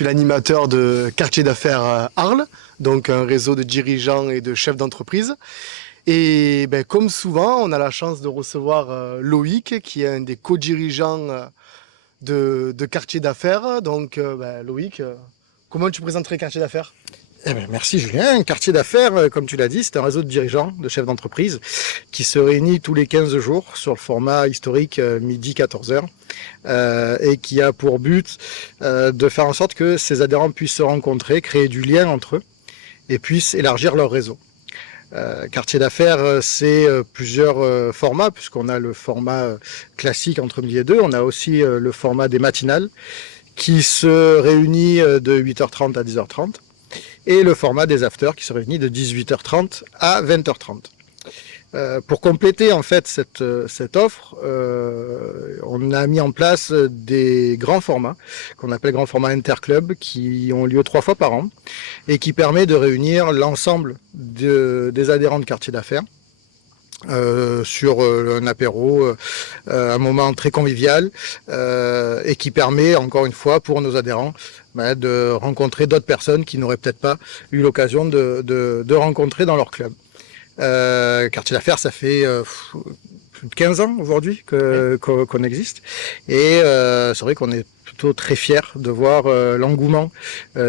suis l'animateur de Quartier d'affaires Arles, donc un réseau de dirigeants et de chefs d'entreprise. Et comme souvent, on a la chance de recevoir Loïc, qui est un des co-dirigeants de Quartier d'affaires. Donc Loïc, comment tu présenterais Quartier d'affaires? Eh bien, merci Julien. Quartier d'affaires, comme tu l'as dit, c'est un réseau de dirigeants, de chefs d'entreprise, qui se réunit tous les 15 jours sur le format historique midi 14h et qui a pour but de faire en sorte que ces adhérents puissent se rencontrer, créer du lien entre eux et puissent élargir leur réseau. Quartier d'affaires, c'est plusieurs formats, puisqu'on a le format classique entre midi et 2, on a aussi le format des matinales qui se réunit de 8h30 à 10h30. Et le format des afters qui se réunit de 18h30 à 20h30. Pour compléter en fait cette offre, on a mis en place des grands formats qu'on appelle grands formats interclubs qui ont lieu 3 fois par an et qui permet de réunir l'ensemble des adhérents de Quartier d'affaires sur un apéro, un moment très convivial et qui permet encore une fois pour nos adhérents de rencontrer d'autres personnes qui n'auraient peut-être pas eu l'occasion de rencontrer dans leur club. Quartier d'affaires, ça fait plus de 15 ans aujourd'hui qu'on existe et c'est vrai qu'on est plutôt très fiers de voir l'engouement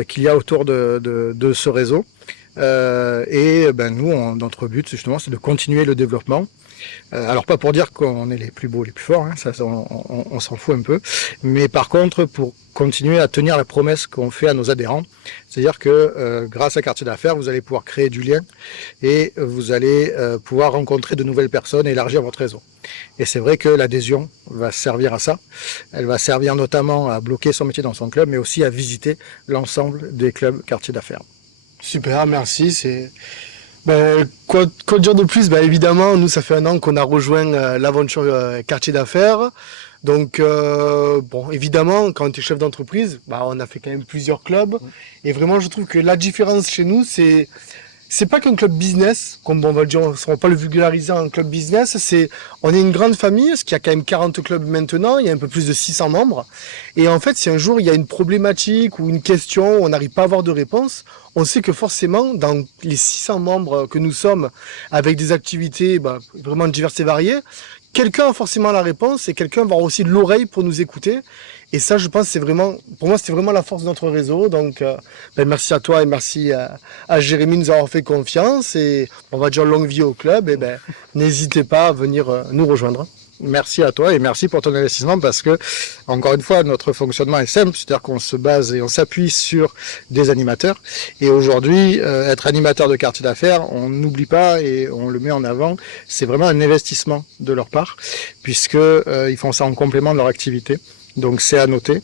qu'il y a autour de ce réseau. Nous, notre but justement, c'est de continuer le développement. Alors pas pour dire qu'on est les plus beaux, les plus forts, hein, ça on s'en fout un peu, mais par contre pour continuer à tenir la promesse qu'on fait à nos adhérents, c'est-à-dire que grâce à Quartier d'affaires, vous allez pouvoir créer du lien et vous allez pouvoir rencontrer de nouvelles personnes et élargir votre réseau. Et c'est vrai que l'adhésion va servir à ça, elle va servir notamment à bloquer son métier dans son club, mais aussi à visiter l'ensemble des clubs Quartier d'affaires. Super, merci. Quoi dire de plus? Évidemment, nous, ça fait 1 an qu'on a rejoint l'aventure Quartier d'affaires. Donc, évidemment, quand tu es chef d'entreprise, on a fait quand même plusieurs clubs. Et vraiment, je trouve que la différence chez nous, c'est pas qu'un club business, comme on va le dire, on ne va pas le vulgariser en club business, on est une grande famille, parce qu'il y a quand même 40 clubs maintenant, il y a un peu plus de 600 membres. Et en fait, si un jour il y a une problématique ou une question, on n'arrive pas à avoir de réponse, on sait que forcément, dans les 600 membres que nous sommes, avec des activités vraiment diverses et variées, quelqu'un a forcément la réponse et quelqu'un va avoir aussi l'oreille pour nous écouter. Et ça, je pense, pour moi, c'est vraiment la force de notre réseau. Donc, merci à toi et merci à Jérémy de nous avoir fait confiance. Et on va dire longue vie au club. Et n'hésitez pas à venir nous rejoindre. Merci à toi et merci pour ton investissement parce que, encore une fois, notre fonctionnement est simple, c'est-à-dire qu'on se base et on s'appuie sur des animateurs. Et aujourd'hui, être animateur de Quartier d'affaires, on n'oublie pas et on le met en avant, c'est vraiment un investissement de leur part, puisque ils font ça en complément de leur activité. Donc c'est à noter,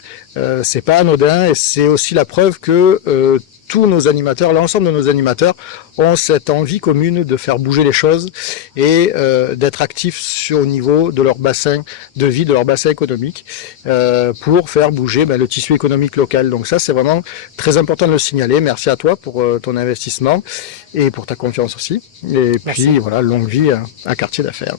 c'est pas anodin et c'est aussi la preuve que tous nos animateurs, l'ensemble de nos animateurs ont cette envie commune de faire bouger les choses et d'être actifs au niveau de leur bassin de vie, de leur bassin économique pour faire bouger le tissu économique local. Donc ça c'est vraiment très important de le signaler. Merci à toi pour ton investissement et pour ta confiance aussi. Et Merci. puis voilà, longue vie à Quartier d'affaires.